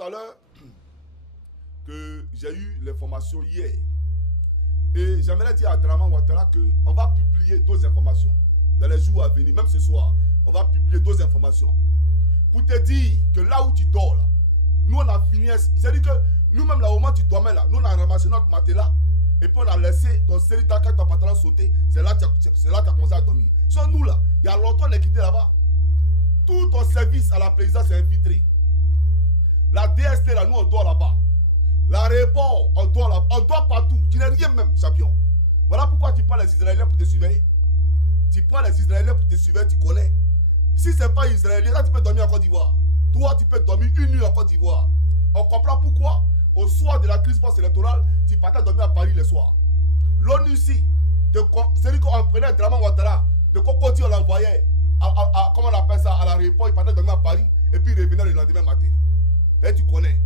tout à l'heure que j'ai eu l'information hier. Et j'aimerais dire à Draman Ouattara qu'on va publier d'autres informations dans les jours à venir, même ce soir. On va publier d'autres informations. Pour te dire que là où tu dors, là, nous on a fini. C'est-à-dire que nous-mêmes, là, au moment où tu dormais, là, nous on a ramassé notre matelas et puis on a laissé ton série d'arcade, ton pantalon sauter. C'est là que tu as commencé à dormir. Sans nous, là, il y a longtemps on est quitté là-bas. Tout ton service à la présidence est infiltré. La DST, là, nous on dort là-bas. L'aéroport, on dort là-bas. On dort partout. Tu n'es rien même, champion. Voilà pourquoi tu prends les Israéliens pour te surveiller. Tu prends les Israéliens pour te surveiller, tu connais. Si ce n'est pas Israélien, là tu peux dormir en Côte d'Ivoire. Toi, tu peux dormir une nuit en Côte d'Ivoire. On comprend pourquoi, au soir de la crise post-électorale, tu partais dormir à Paris le soir. L'ONU ici, c'est-à-dire qu'on prenait Draman Ouattara, de Cocody, on l'envoyait, comment on appelle ça, à l'aéroport, il partait dormir à Paris, et puis il revenait le lendemain matin. Et tu connais.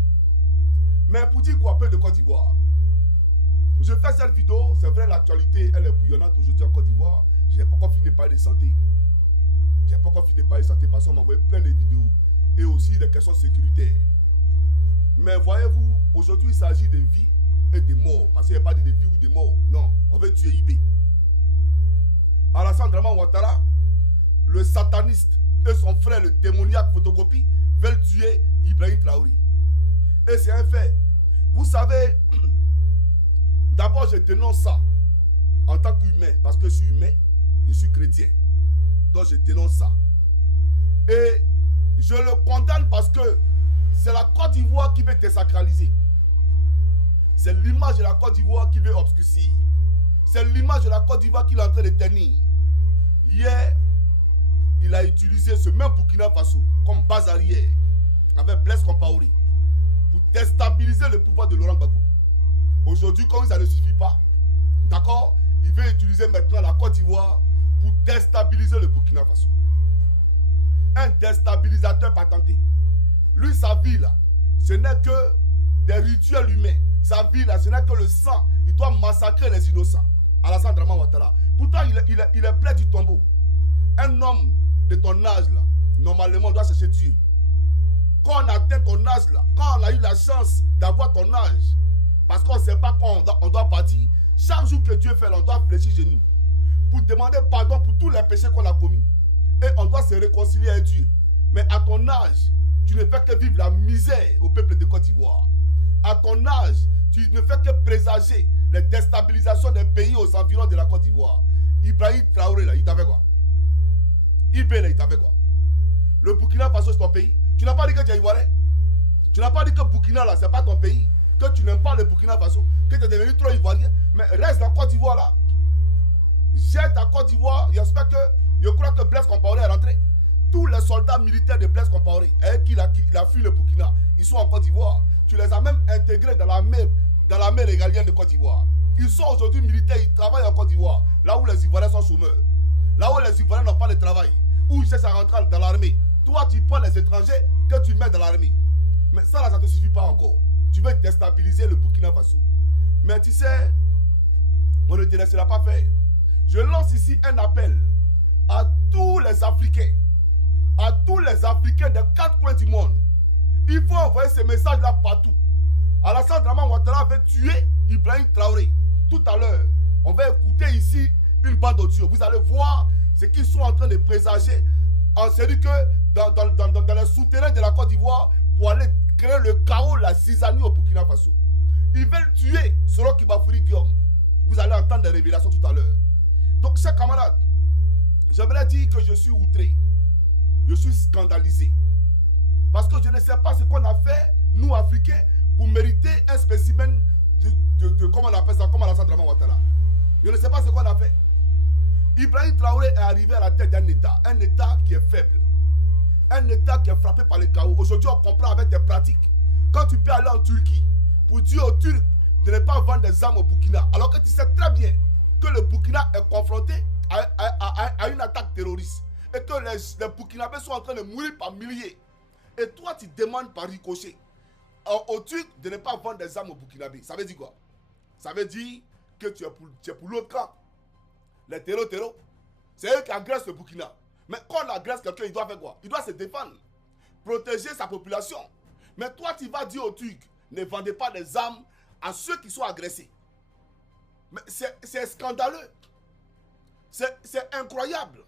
Mais pour dire quoi, peu de Côte d'Ivoire. Je fais cette vidéo, c'est vrai, l'actualité, elle est bouillonnante aujourd'hui en Côte d'Ivoire. Je n'ai pas encore fini de parler de santé. J'ai pas encore fini de parler de santé parce qu'on m'a envoyé plein de vidéos. Et aussi des questions sécuritaires. Mais voyez-vous, aujourd'hui il s'agit de vie et de mort. Parce qu'il n'y a pas dit de vie ou de mort. Non, on veut tuer IB. Alassane Draman Ouattara, le sataniste et son frère, le démoniaque photocopie, veulent tuer Ibrahim Traoré. Et c'est un fait. Vous savez, d'abord je dénonce ça en tant qu'humain. Parce que je suis humain, je suis chrétien. Donc je dénonce ça. Et je le condamne parce que c'est la Côte d'Ivoire qui veut désacraliser. C'est l'image de la Côte d'Ivoire qui veut obscurcir. C'est l'image de la Côte d'Ivoire qu'il est en train de tenir. Hier, il a utilisé ce même Burkina Faso comme base arrière avec Blaise Compaoré pour déstabiliser le pouvoir de Laurent Gbagbo. Aujourd'hui, comme ça ne suffit pas, d'accord, il veut utiliser maintenant la Côte d'Ivoire pour déstabiliser le Burkina Faso. Un déstabilisateur patenté. Lui, sa vie là, ce n'est que des rituels humains. Sa vie là, ce n'est que le sang. Il doit massacrer les innocents. Alassane Draman Ouattara. Pourtant, il est plein du tombeau. Un homme de ton âge là, normalement, doit chercher Dieu. Quand on atteint ton âge là, quand on a eu la chance d'avoir ton âge, parce qu'on ne sait pas quand on doit partir, chaque jour que Dieu fait, on doit fléchir genoux pour demander pardon pour tous les péchés qu'on a commis. Et on doit se réconcilier avec Dieu. Mais à ton âge, tu ne fais que vivre la misère au peuple de Côte d'Ivoire. À ton âge, tu ne fais que présager les déstabilisations des pays aux environs de la Côte d'Ivoire. Ibrahim Traoré, là, il t'avait quoi? Ibé, là, il t'avait quoi? Le Burkina Faso, c'est ton pays. Tu n'as pas dit que tu es ivoirien. Tu n'as pas dit que Burkina, là, c'est pas ton pays. Que tu n'aimes pas le Burkina Faso. Que tu es devenu trop ivoirien. Mais reste en Côte d'Ivoire, là. Jette à Côte d'Ivoire. J'espère que, je crois que Blaise Compaoré est rentré. Tous les soldats militaires de Blaise Compaoré, avec qui il a fui le Burkina, ils sont en Côte d'Ivoire. Tu les as même intégrés dans la mer régalienne de Côte d'Ivoire. Ils sont aujourd'hui militaires, ils travaillent en Côte d'Ivoire, là où les Ivoiriens sont chômeurs, là où les Ivoiriens n'ont pas de travail, où ils cherchent à rentrer dans l'armée. Toi, tu prends les étrangers que tu mets dans l'armée. Mais ça, là, ça ne te suffit pas encore. Tu veux déstabiliser le Burkina Faso. Mais tu sais, on ne te laissera pas faire. Je lance ici un appel à tous les Africains, à tous les Africains des 4 coins du monde. Il faut envoyer ce message-là partout. Alassane Draman Ouattara veut tuer Ibrahim Traoré. Tout à l'heure, on va écouter ici une bande audio. Vous allez voir ce qu'ils sont en train de présager. C'est-à-dire que dans les souterrains de la Côte d'Ivoire, pour aller créer le chaos, la zizanie au Burkina Faso. Ils veulent tuer Soro Kibafouri Guillaume. Vous allez entendre des révélations tout à l'heure. Donc, chers camarades, j'aimerais dire que je suis outré. Je suis scandalisé. Parce que je ne sais pas ce qu'on a fait, nous Africains, pour mériter un spécimen de comment on appelle ça, comme Alassane Draman Ouattara. Je ne sais pas ce qu'on a fait. Ibrahim Traoré est arrivé à la tête d'un État qui est faible. Un État qui est frappé par le chaos. Aujourd'hui, on comprend avec tes pratiques. Quand tu peux aller en Turquie pour dire aux Turcs de ne pas vendre des armes au Burkina, alors que tu sais très bien que le Burkina est confronté à une attaque terroriste et que les Burkinabés sont en train de mourir par milliers. Et toi, tu demandes par ricochet aux Turcs de ne pas vendre des armes au Burkinabé. Ça veut dire quoi? Ça veut dire que tu es pour l'autre camp. Les terreaux, c'est eux qui agressent le Burkina. Mais quand on agresse quelqu'un, il doit faire quoi? Il doit se défendre, protéger sa population. Mais toi, tu vas dire aux Turcs, ne vendez pas des armes à ceux qui sont agressés. Mais c'est scandaleux. C'est incroyable.